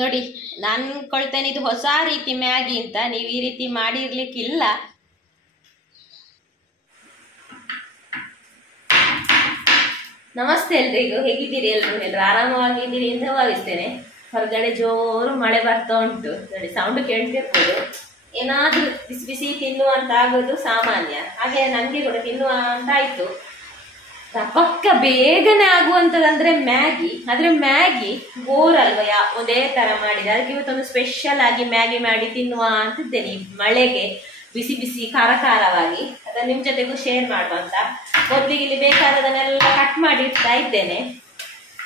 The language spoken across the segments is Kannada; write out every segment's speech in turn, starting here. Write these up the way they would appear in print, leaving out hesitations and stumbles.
ನೋಡಿ ನಾನು ಅನ್ಕೊಳ್ತೇನೆ ಇದು ಹೊಸ ರೀತಿ ಮ್ಯಾಗಿ ಅಂತ. ನೀವು ಈ ರೀತಿ ಮಾಡಿರ್ಲಿಕ್ಕಿಲ್ಲ. ನಮಸ್ತೆ ಎಲ್ರಿಗೂ, ಹೇಗಿದ್ದೀರಿ? ಎಲ್ಲರೂ ಆರಾಮವಾಗಿದ್ದೀರಿ ಅಂತ ಭಾವಿಸ್ತೇನೆ. ಹೊರಗಡೆ ಜೋರು ಮಳೆ ಬರ್ತಾ ಉಂಟು. ನೋಡಿ ಸೌಂಡ್ ಕೇಳ್ತಿರ್ಬೋದು. ಏನಾದ್ರೂ ಬಿಸಿ ಬಿಸಿ ತಿನ್ನುವ ಅಂತ ಆಗೋದು ಸಾಮಾನ್ಯ. ಹಾಗೆ ನನ್ಗೆ ಕೂಡ ತಿನ್ನುವ ಅಂತ ಆಯ್ತು. ಪಕ್ಕ ಬೇಗನೆ ಆಗುವಂತದಂದ್ರೆ ಮ್ಯಾಗಿ. ಆದ್ರೆ ಮ್ಯಾಗಿ ಬೋರ್ ಅಲ್ವಾ, ಒಂದೇ ತರ ಮಾಡಿದೆ. ಅದಕ್ಕೆ ಇವತ್ತೊಂದು ಸ್ಪೆಷಲ್ ಆಗಿ ಮ್ಯಾಗಿ ಮಾಡಿ ತಿನ್ನುವ ಅಂತಿದ್ದೇನೆ. ಮಳೆಗೆ ಬಿಸಿ ಬಿಸಿ ಖಾರ ಖಾರವಾಗಿ ಅದನ್ನ ನಿಮ್ ಜೊತೆಗೂ ಶೇರ್ ಮಾಡುವಂತ. ಮೊದಲಿಗೆ ಇಲ್ಲಿ ಬೇಕಾದದನ್ನೆಲ್ಲ ಕಟ್ ಮಾಡಿ ಇಡ್ತಾ ಇದ್ದೇನೆ.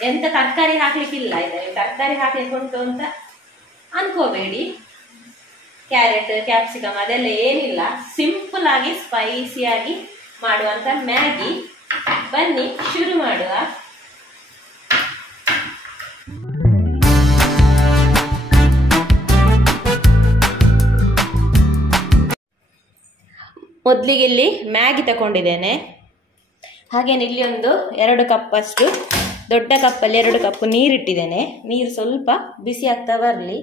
ಎಂತ ತರಕಾರಿ ಹಾಕ್ಲಿಕ್ಕಿಲ್ಲ. ಆಯ್ತಾ, ನೀವು ತರಕಾರಿ ಹಾಕ್ಲಿಕ್ಕೆ ಉಂಟು ಅಂತ ಅನ್ಕೋಬೇಡಿ. ಕ್ಯಾರೆಟ್, ಕ್ಯಾಪ್ಸಿಕಮ್ ಅದೆಲ್ಲ ಏನಿಲ್ಲ. ಸಿಂಪಲ್ ಆಗಿ ಸ್ಪೈಸಿಯಾಗಿ ಮಾಡುವಂತ ಮ್ಯಾಗಿ. ಬನ್ನಿ ಶುರು ಮಾಡುವ. ಮೊದಲಿಗೆ ಇಲ್ಲಿ ಮ್ಯಾಗಿ ತಗೊಂಡಿದ್ದೇನೆ. ಹಾಗೇನೆ ಇಲ್ಲಿ ಒಂದು 2 ಕಪ್ ಅಷ್ಟು ದೊಡ್ಡ ಕಪ್ಪಲ್ಲಿ 2 ಕಪ್ ನೀರಿಟ್ಟಿದ್ದೇನೆ. ನೀರು ಸ್ವಲ್ಪ ಬಿಸಿ ಆಗ್ತಾ ಬರಲಿ.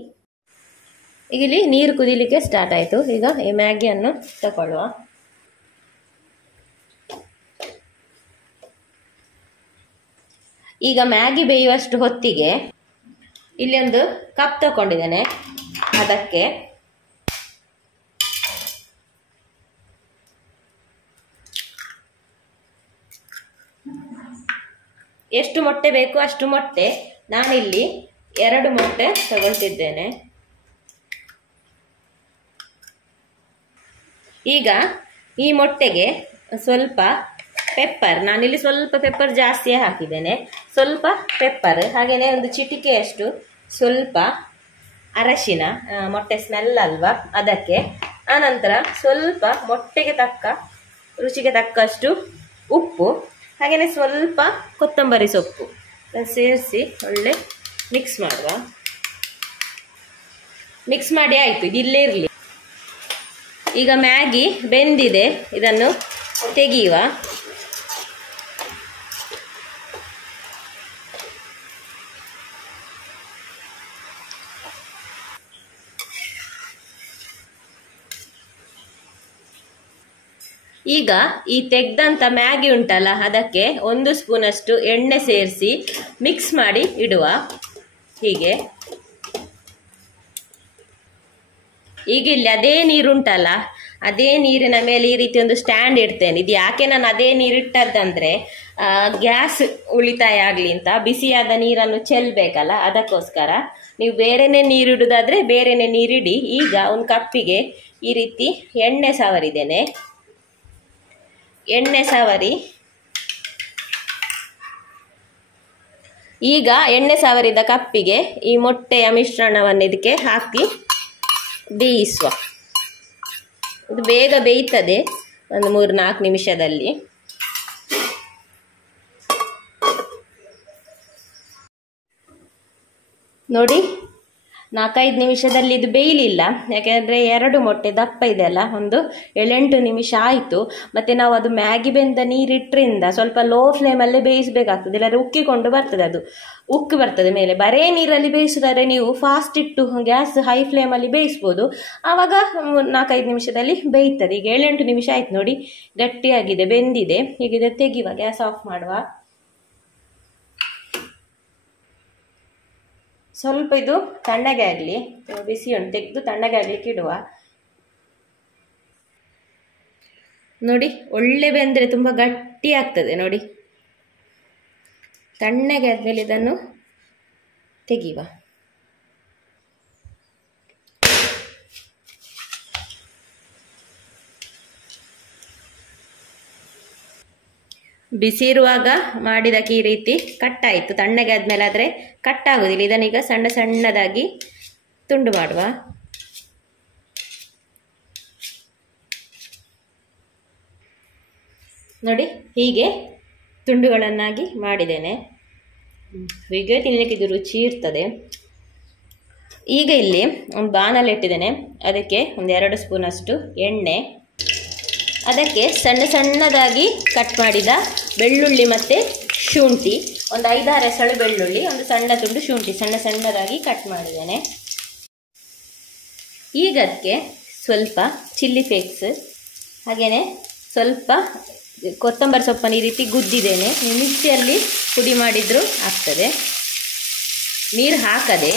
ಈಗ ಇಲ್ಲಿ ನೀರು ಕುದಿಲಿಕ್ಕೆ ಸ್ಟಾರ್ಟ್ ಆಯಿತು. ಈಗ ಈ ಮ್ಯಾಗಿಯನ್ನು ತಗೊಳ್ಳುವ. ಈಗ ಮ್ಯಾಗಿ ಬೇಯುವಷ್ಟು ಹೊತ್ತಿಗೆ ಇಲ್ಲಿ ಒಂದು ಕಪ್ ತಗೊಂಡಿದ್ದೇನೆ. ಅದಕ್ಕೆ ಎಷ್ಟು ಮೊಟ್ಟೆ ಬೇಕು ಅಷ್ಟು ಮೊಟ್ಟೆ. ನಾನಿಲ್ಲಿ 2 ಮೊಟ್ಟೆ ತಗೊಳ್ತಿದ್ದೇನೆ. ಈಗ ಈ ಮೊಟ್ಟೆಗೆ ಸ್ವಲ್ಪ ಪೆಪ್ಪರ್, ನಾನಿಲ್ಲಿ ಸ್ವಲ್ಪ ಪೆಪ್ಪರ್ ಜಾಸ್ತಿಯೇ ಹಾಕಿದ್ದೇನೆ. ಸ್ವಲ್ಪ ಪೆಪ್ಪರ್, ಹಾಗೇನೆ ಒಂದು ಚಿಟಿಕೆಯಷ್ಟು ಸ್ವಲ್ಪ ಅರಶಿನ, ಮೊಟ್ಟೆ ಸ್ಮೆಲ್ ಅಲ್ವಾ ಅದಕ್ಕೆ. ಆನಂತರ ಸ್ವಲ್ಪ ಮೊಟ್ಟೆಗೆ ತಕ್ಕ ರುಚಿಗೆ ತಕ್ಕಷ್ಟು ಉಪ್ಪು, ಹಾಗೇನೆ ಸ್ವಲ್ಪ ಕೊತ್ತಂಬರಿ ಸೊಪ್ಪು ಸೇರಿಸಿ ಒಳ್ಳೆ ಮಿಕ್ಸ್ ಮಾಡುವ. ಮಿಕ್ಸ್ ಮಾಡಿ ಆಯಿತು, ಇದು ಇಲ್ಲೇ ಇರಲಿ. ಈಗ ಮ್ಯಾಗಿ ಬೆಂದಿದೆ, ಇದನ್ನು ತೆಗೆಯುವ. ಈಗ ಈ ತೆಗ್ದಂತ ಮ್ಯಾಗಿ ಉಂಟಲ್ಲ, ಅದಕ್ಕೆ 1 ಸ್ಪೂನ್ ಅಷ್ಟು ಎಣ್ಣೆ ಸೇರಿಸಿ ಮಿಕ್ಸ್ ಮಾಡಿ ಇಡುವ. ಹೀಗೆ ಈಗ ಇಲ್ಲಿ ಅದೇ ನೀರುಂಟಲ್ಲ, ಅದೇ ನೀರಿನ ಮೇಲೆ ಈ ರೀತಿ ಒಂದು ಸ್ಟ್ಯಾಂಡ್ ಇಡ್ತೇನೆ. ಇದು ಯಾಕೆ ನಾನು ಅದೇ ನೀರಿಟ್ಟದ್ದಂದ್ರೆ ಗ್ಯಾಸ್ ಉಳಿತಾಯ ಆಗಲಿ ಅಂತ. ಬಿಸಿಯಾದ ನೀರನ್ನು ಚೆಲ್ಲಬೇಕಲ್ಲ, ಅದಕ್ಕೋಸ್ಕರ. ನೀವು ಬೇರೆನೆ ನೀರಿಡುವುದಾದ್ರೆ ಬೇರೆನೆ ನೀರಿಡಿ. ಈಗ ಒಂದು ಕಪ್ಪಿಗೆ ಈ ರೀತಿ ಎಣ್ಣೆ ಸವರಿದ್ದೇನೆ. ಎಣ್ಣೆ ಸವರಿ ಈಗ ಎಣ್ಣೆ ಸವರಿದ ಕಪ್ಪಿಗೆ ಈ ಮೊಟ್ಟೆಯ ಮಿಶ್ರಣವನ್ನು ಇದಕ್ಕೆ ಹಾಕಿ ಬೇಯಿಸುವ. ಇದು ಬೇಗ ಬೇಯ್ತದೆ, ಒಂದು 3-4 ನಿಮಿಷದಲ್ಲಿ. ನೋಡಿ 4-5 ನಿಮಿಷದಲ್ಲಿ ಇದು ಬೇಯಲಿಲ್ಲ. ಯಾಕೆಂದರೆ 2 ಮೊಟ್ಟೆ ದಪ್ಪ ಇದೆ ಅಲ್ಲ, ಒಂದು 7-8 ನಿಮಿಷ ಆಯಿತು. ಮತ್ತು ನಾವು ಅದು ಮ್ಯಾಗಿ ಬೆಂದ ನೀರಿಟ್ಟರಿಂದ ಸ್ವಲ್ಪ ಲೋ ಫ್ಲೇಮಲ್ಲೇ ಬೇಯಿಸಬೇಕಾಗ್ತದೆ, ಇಲ್ಲಾಂದರೆ ಉಕ್ಕಿಕೊಂಡು ಬರ್ತದೆ, ಅದು ಉಕ್ಕಿ ಬರ್ತದೆ ಮೇಲೆ. ಬರೇ ನೀರಲ್ಲಿ ಬೇಯಿಸಿದರೆ ನೀವು ಫಾಸ್ಟ್ ಇಟ್ಟು ಗ್ಯಾಸ್ ಹೈ ಫ್ಲೇಮಲ್ಲಿ ಬೇಯಿಸ್ಬೋದು, ಆವಾಗ 4-5 ನಿಮಿಷದಲ್ಲಿ ಬೇಯ್ತದೆ. ಈಗ 7-8 ನಿಮಿಷ ಆಯ್ತು ನೋಡಿ, ಗಟ್ಟಿಯಾಗಿದೆ, ಬೆಂದಿದೆ. ಈಗ ಇದು ತೆಗೆಯುವ, ಗ್ಯಾಸ್ ಆಫ್ ಮಾಡುವ. ಸ್ವಲ್ಪ ಇದು ತಣ್ಣಗೆ ಆಗಲಿ, ಬಿಸಿ ಉಂಟು, ತೆಗೆದು ತಣ್ಣಗೆ ಆಗ್ಲಿಕ್ಕೆ ಇಡುವ. ನೋಡಿ ಒಳ್ಳೆ ಬೆಂದರೆ ತುಂಬ ಗಟ್ಟಿ ಆಗ್ತದೆ ನೋಡಿ. ತಣ್ಣಗೆ ಆದ್ಮೇಲೆ ಇದನ್ನು ತೆಗೆಯುವ. ಬಿಸಿ ಇರುವಾಗ ಮಾಡಿದಕ್ಕೆ ಈ ರೀತಿ ಕಟ್ಟಾಯಿತು. ತಣ್ಣಗೆ ಆದ್ಮೇಲೆ ಆದರೆ ಕಟ್ಟಾಗೋದಿಲ್ಲ. ಇದನ್ನೀಗ ಸಣ್ಣ ಸಣ್ಣದಾಗಿ ತುಂಡು ಮಾಡುವ. ನೋಡಿ ಹೀಗೆ ತುಂಡುಗಳನ್ನಾಗಿ ಮಾಡಿದ್ದೇನೆ. ಹೀಗೆ ತಿನ್ನಲಿಕ್ಕೆ ಇದು ರುಚಿ ಇರ್ತದೆ. ಈಗ ಇಲ್ಲಿ ಒಂದು ಬಾಣಲೆ ಇಟ್ಟಿದ್ದೇನೆ. ಅದಕ್ಕೆ ಒಂದು 2 ಸ್ಪೂನ್ ಅಷ್ಟು ಎಣ್ಣೆ, ಅದಕ್ಕೆ ಸಣ್ಣ ಸಣ್ಣದಾಗಿ ಕಟ್ ಮಾಡಿದ ಬೆಳ್ಳುಳ್ಳಿ ಮತ್ತು ಶುಂಠಿ ಒಂದು 5-6 ಎಸಳು ಬೆಳ್ಳುಳ್ಳಿ, ಒಂದು ಸಣ್ಣ ತುಂಡು ಶುಂಠಿ ಸಣ್ಣದಾಗಿ ಕಟ್ ಮಾಡಿದ್ದೇನೆ. ಈಗ ಅದಕ್ಕೆ ಸ್ವಲ್ಪ ಚಿಲ್ಲಿ ಫ್ಲೇಕ್ಸ್, ಹಾಗೆಯೇ ಸ್ವಲ್ಪ ಕೊತ್ತಂಬರಿ ಸೊಪ್ಪನ್ನು ಈ ರೀತಿ ಗುದ್ದಿದ್ದೇನೆ. ನೀವು ಮಿಕ್ಸಿಯಲ್ಲಿ ಪುಡಿ ಮಾಡಿದರೂ ಆಗ್ತದೆ. ನೀರು ಹಾಕದೆ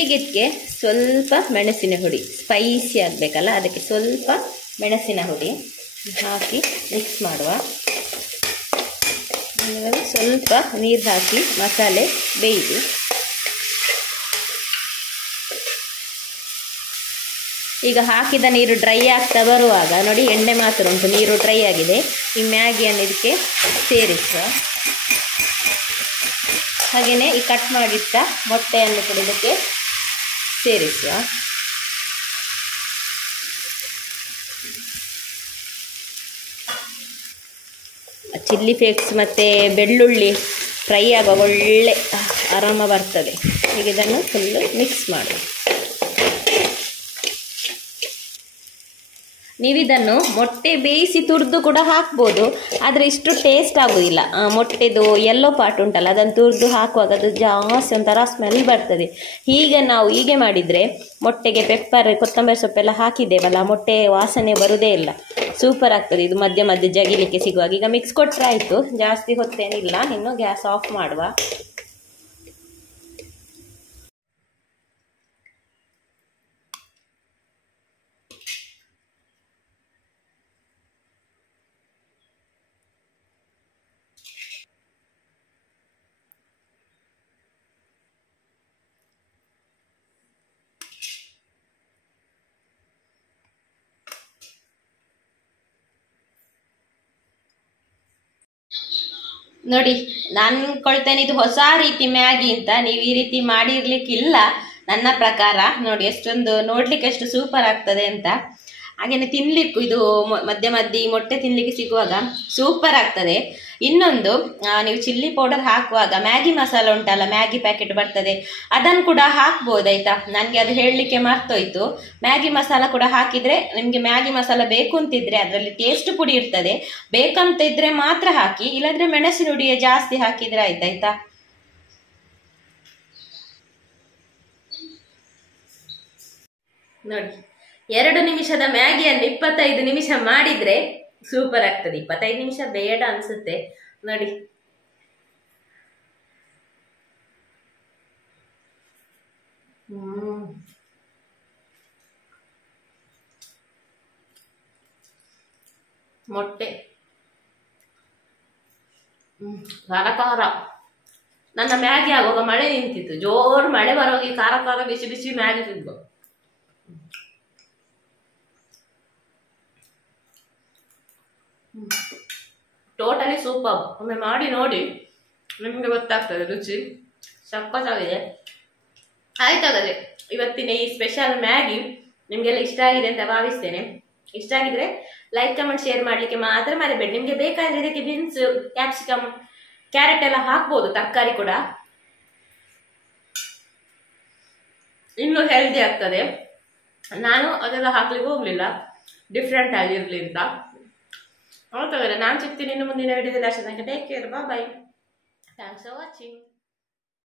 ಈಗಿದಕ್ಕೆ ಸ್ವಲ್ಪ ಮೆಣಸಿನ ಹುಡಿ, ಸ್ಪೈಸಿ ಆಗಬೇಕಲ್ಲ, ಅದಕ್ಕೆ ಸ್ವಲ್ಪ ಮೆಣಸಿನ ಹುಡಿ ಹಾಕಿ ಮಿಕ್ಸ್ ಮಾಡುವ. ಸ್ವಲ್ಪ ನೀರು ಹಾಕಿ ಮಸಾಲೆ ಬೇಯಿಸಿ. ಈಗ ಹಾಕಿದ ನೀರು ಡ್ರೈ ಆಗ್ತಾ ಬರುವಾಗ ನೋಡಿ, ಎಣ್ಣೆ ಮಾತ್ರ ಉಂಟು, ನೀರು ಡ್ರೈ ಆಗಿದೆ. ಈ ಮ್ಯಾಗಿಯನ್ನು ಇದಕ್ಕೆ ಸೇರಿಸುವ. ಹಾಗೆಯೇ ಈ ಕಟ್ ಮಾಡಿಟ್ಟ ಮೊಟ್ಟೆಯನ್ನು ಕೂಡ ಇದಕ್ಕೆ ಸೇರಿಸುವ. ಚಿಲ್ಲಿ ಫ್ಲೇಕ್ಸ್ ಮತ್ತು ಬೆಳ್ಳುಳ್ಳಿ ಫ್ರೈ ಆಗುವಾಗ ಒಳ್ಳೆ ಆರಾಮ ಬರ್ತದೆ. ಈಗ ಇದನ್ನು ಫುಲ್ಲು ಮಿಕ್ಸ್ ಮಾಡಿ. ನೀವಿದನ್ನು ಮೊಟ್ಟೆ ಬೇಯಿಸಿ ತುರಿದು ಕೂಡ ಹಾಕ್ಬೋದು, ಆದರೆ ಇಷ್ಟು ಟೇಸ್ಟ್ ಆಗೋದಿಲ್ಲ. ಮೊಟ್ಟೆದು ಯೆಲ್ಲೋ ಪಾರ್ಟ್ ಉಂಟಲ್ಲ, ಅದನ್ನು ತುರಿದು ಹಾಕುವಾಗ ಅದು ಜಾಸ್ತಿ ಒಂಥರ ಸ್ಮೆಲ್ ಬರ್ತದೆ. ನಾವು ಹೀಗೆ ಮಾಡಿದರೆ ಮೊಟ್ಟೆಗೆ ಪೆಪ್ಪರ್ ಕೊತ್ತಂಬರಿ ಸೊಪ್ಪೆಲ್ಲ ಹಾಕಿದ್ದೇವಲ್ಲ, ಮೊಟ್ಟೆ ವಾಸನೆ ಬರುವುದೇ ಇಲ್ಲ, ಸೂಪರ್ ಆಗ್ತದೆ. ಇದು ಮಧ್ಯೆ ಮಧ್ಯೆ ಜಗಿಲಿಕ್ಕೆ ಸಿಗುವಾಗ. ಈಗ ಮಿಕ್ಸ್ ಕೊಟ್ಟರೆ ಆಯಿತು, ಜಾಸ್ತಿ ಹೊತ್ತೇನಿಲ್ಲ. ಇನ್ನು ಗ್ಯಾಸ್ ಆಫ್ ಮಾಡುವ. ನೋಡಿ, ನಾನು ಅನ್ಕೊಳ್ತೇನೆ ಇದು ಹೊಸ ರೀತಿ ಮ್ಯಾಗಿ ಅಂತ. ನೀವು ಈ ರೀತಿ ಮಾಡಿರ್ಲಿಕ್ಕಿಲ್ಲ ನನ್ನ ಪ್ರಕಾರ. ನೋಡಿ ಎಷ್ಟೊಂದು ನೋಡ್ಲಿಕ್ಕೆ ಎಷ್ಟು ಸೂಪರ್ ಆಗ್ತದೆ ಅಂತ. ಹಾಗೇನೆ ತಿನ್ಲಿಕ್ಕೂ ಇದು ಮಧ್ಯೆ ಮಧ್ಯೆ ಈ ಮೊಟ್ಟೆ ತಿನ್ಲಿಕ್ಕೆ ಸಿಗುವಾಗ ಸೂಪರ್ ಆಗ್ತದೆ. ಇನ್ನೊಂದು, ನೀವು ಚಿಲ್ಲಿ ಪೌಡರ್ ಹಾಕುವಾಗ ಮ್ಯಾಗಿ ಮಸಾಲ ಉಂಟಲ್ಲ, ಮ್ಯಾಗಿ ಪ್ಯಾಕೆಟ್ ಬರ್ತದೆ, ಅದನ್ನು ಕೂಡ ಹಾಕ್ಬೋದಾಯ್ತಾ. ನನಗೆ ಅದು ಹೇಳಲಿಕ್ಕೆ ಮರ್ತೋಯ್ತು. ಮ್ಯಾಗಿ ಮಸಾಲ ಕೂಡ ಹಾಕಿದರೆ, ನಿಮಗೆ ಮ್ಯಾಗಿ ಮಸಾಲ ಬೇಕು ಅಂತಿದ್ರೆ ಅದರಲ್ಲಿ ಟೇಸ್ಟ್ ಪುಡಿ ಇರ್ತದೆ, ಬೇಕಂತ ಇದ್ರೆ ಮಾತ್ರ ಹಾಕಿ, ಇಲ್ಲಾಂದ್ರೆ ಮೆಣಸಿನ ಹುಡಿಯೇ ಜಾಸ್ತಿ ಹಾಕಿದ್ರೆ ಆಯ್ತಾಯ್ತಾ. ನೋಡಿ, 2 ನಿಮಿಷದ ಮ್ಯಾಗಿಯನ್ನು 25 ನಿಮಿಷ ಮಾಡಿದ್ರೆ ಸೂಪರ್ ಆಗ್ತದೆ. 25 ನಿಮಿಷ ಬೇಡ ಅನ್ಸುತ್ತೆ. ನೋಡಿ, ಮೊಟ್ಟೆ ಖಾರ ಖಾರ. ನನ್ನ ಮ್ಯಾಗಿ ಆಗುವಾಗ ಮಳೆ ನಿಂತಿತ್ತು, ಜೋರು ಮಳೆ ಬರೋಗಿ ಖಾರ ಖಾರ ಬಿಸಿ ಬಿಸಿ ಮ್ಯಾಗಿ ತಿಂದು. Totally super. ಒಮ್ಮೆ ಮಾಡಿ ನೋಡಿ, ನಿಮಗೆ ಗೊತ್ತಾಗ್ತದೆ ರುಚಿ ಸಕ್ಕತ್ತಾಗಿದೆ. ಆಯ್ತಾಗದೆ ಇವತ್ತಿನ ಈ ಸ್ಪೆಷಲ್ ಮ್ಯಾಗಿ ನಿಮಗೆಲ್ಲ ಇಷ್ಟ ಆಗಿದೆ ಅಂತ ಭಾವಿಸ್ತೇನೆ. ಇಷ್ಟ ಆಗಿದ್ರೆ ಲೈಕ್ ಕಮೆಂಟ್ ಶೇರ್ ಮಾಡಲಿಕ್ಕೆ ಮಾತ್ರ ಮರಿಬೇಡಿ. ನಿಮಗೆ ಬೇಕಾದ್ರೆ ಇದಕ್ಕೆ ಬೀನ್ಸ್, ಕ್ಯಾಪ್ಸಿಕಮ್, ಕ್ಯಾರೆಟ್ ಎಲ್ಲ ಹಾಕ್ಬೋದು, ತರಕಾರಿ ಕೂಡ, ಇನ್ನೂ ಹೆಲ್ದಿ ಆಗ್ತದೆ. ನಾನು ಅದೆಲ್ಲ ಹಾಕ್ಲಿಕ್ಕೆ ಹೋಗ್ಲಿಲ್ಲ, ಡಿಫ್ರೆಂಟ್ ಆಗಿರ್ಲಿ ಅಂತ. ಓಕೆ, ನಾನು ಸಿಗ್ತೀನಿ ಇನ್ನು ಮುಂದಿನ ವಿಡಿಯೋದಲ್ಲಿ. ಅಷ್ಟೇ, take care, bye. Thanks for watching.